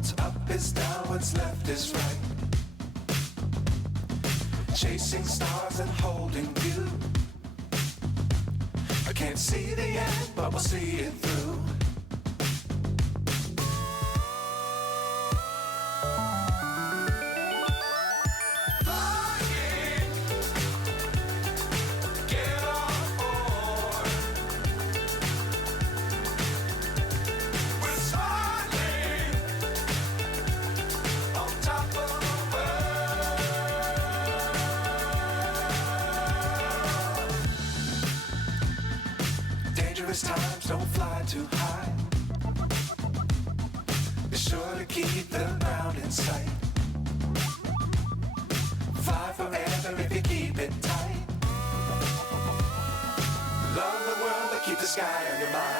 What's up is down, what's left is right. Chasing stars and holding you. I can't see the end, but we'll see it through. Dangerous times, don't fly too high. Be sure to keep the ground in sight. Fly forever if you keep it tight. Love the world, but keep the sky on your mind.